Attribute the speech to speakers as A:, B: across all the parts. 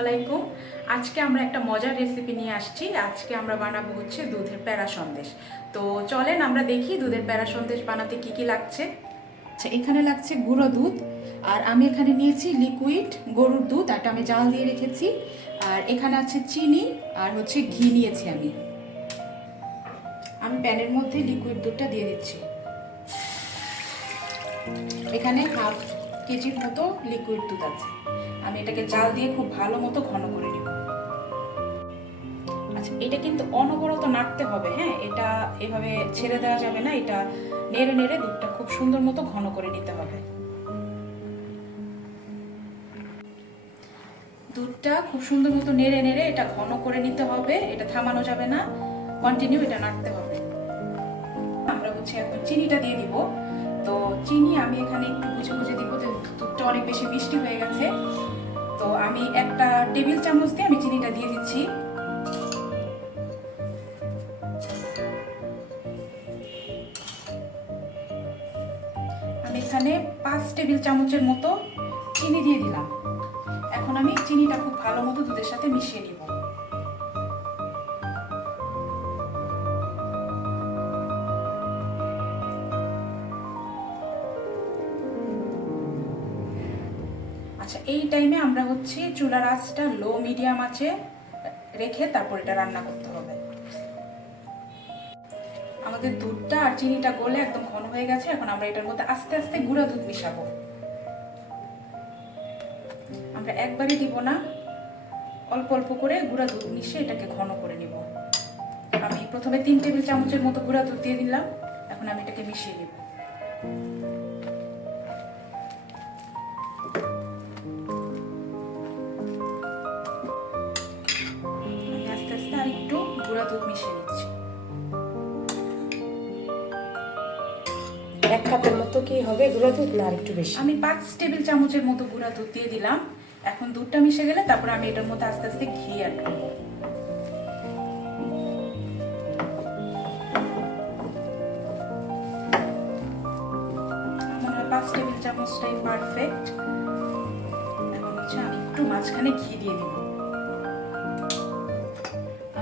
A: আলাইকুম। আজকে আমরা একটা মজার রেসিপি নিয়ে আসছি। আজকে আমরা বানাবো হচ্ছে দুধের প্যারা সন্দেশ। তো চলেন আমরা দেখি দুধের প্যারা সন্দেশ বানাতে কি কি লাগছে। আচ্ছা এখানে লাগছে গুঁড়ো দুধ, আর আমি এখানে নিয়েছি লিকুইড গরুর দুধ আর আমি জাল দিয়ে রেখেছি। আর এখানে আছে চিনি, আর হচ্ছে ঘি নিয়েছি আমি। আমি প্যানের মধ্যে লিকুইড দুধটা দিয়ে দিচ্ছি। এখানে হাফ কেজির মতো লিকুইড দুধ আছে। আমি এটাকে জাল দিয়ে খুব ভালো মতো ঘন করে নিব। আচ্ছা এটা কিন্তু অনবরত নাড়তে হবে হ্যাঁ? এটা এভাবে ছেড়ে দেওয়া যাবে না, এটা নেড়ে নেড়ে দুধটা খুব সুন্দর মতো ঘন করে নিতে হবে। দুধটা খুব সুন্দর মতো নেড়ে নেড়ে এটা ঘন করে নিতে হবে, এটা থামানো যাবে না কন্টিনিউ এটা নাড়তে হবে। আমরা হচ্ছে এখন চিনিটা দিয়ে দিব। তো চিনি আমি এখানে একটু বুঝে বুঝে দিব দুধটা অনেক বেশি মিষ্টি হয়ে গেছে। তো আমি একটা টেবিল চামচ দিয়ে আমি চিনিটা দিয়ে দিচ্ছি। আমি এখানে পাঁচ টেবিল চামচের মতো চিনি দিয়ে দিলাম। এখন আমি চিনিটা খুব ভালো মতো দুধের সাথে মিশিয়ে নিব। আচ্ছা এই টাইমে আমরা হচ্ছে চুলার আঁচটা লো মিডিয়াম আছে রেখে তারপর এটা রান্না করতে হবে। আমাদের দুধটা আর চিনিটা গলে একদম ঘন হয়ে গেছে, এখন আমরা এটার মধ্যে আস্তে আস্তে গুঁড়া দুধ মিশাবো। আমরা একবারে দিব না, অল্প অল্প করে গুঁড়া দুধ মিশিয়ে এটাকে ঘন করে নিব। আমি প্রথমে তিন টেবিল চামচের মতো গুঁড়া দুধ দিয়ে দিলাম, এখন আমি এটাকে মিশিয়ে নিব। একটু গুঁড়া দুধ মিশিয়ে নিচ্ছি।
B: এক কাপের মতো কি হবে গুঁড়া দুধ না একটু বেশি?
A: আমি পাঁচ টেবিল চামচের মতো গুঁড়া দুধ দিয়ে দিলাম। এখন দুধটা মিশে গেলে তারপর আমি এটার মধ্যে আস্তে আস্তে ঘি অ্যাড করব। পাঁচ টেবিল চামচটাই পারফেক্ট এখন হচ্ছে আমি একটু মাঝখানে ঘি দিয়ে দিব।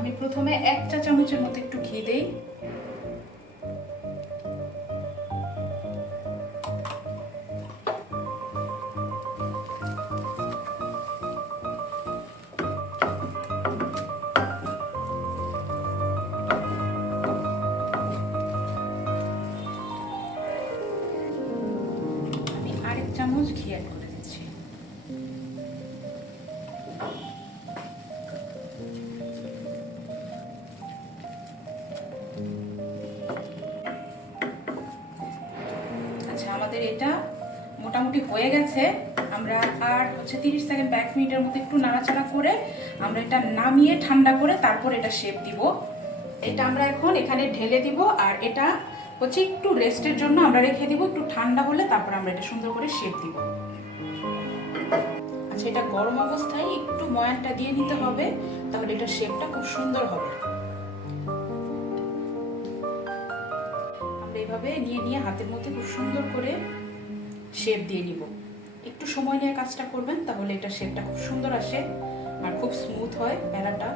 A: আমি প্রথমে এক চা চামচের মতো একটু ঘি দেই। চামচ ঘি অ্যাড করে দিচ্ছি। আমাদের এটা মোটামুটি হয়ে গেছে। আমরা আর হচ্ছে তিরিশ সেকেন্ড এক মিনিটের মতো একটু নাড়াচাড়া করে আমরা এটা নামিয়ে ঠান্ডা করে তারপর এটা শেপ দিব। এটা আমরা এখন এখানে ঢেলে দিব আর এটা হচ্ছে একটু রেস্টের জন্য আমরা রেখে দিব। একটু ঠান্ডা হলে তারপর আমরা এটা সুন্দর করে শেপ দিব। আচ্ছা এটা গরম অবস্থায় একটু ময়ানটা দিয়ে নিতে হবে, তাহলে এটা শেপটা খুব সুন্দর হবে। এভাবে নিয়ে নিয়ে হাতের মধ্যে খুব সুন্দর করে শেপ দিয়ে নিব। একটু সময় নিয়ে কাজটা করবেন, তাহলে এটা শেপটা খুব সুন্দর আসে আর খুব স্মুথ হয় প্যারাটা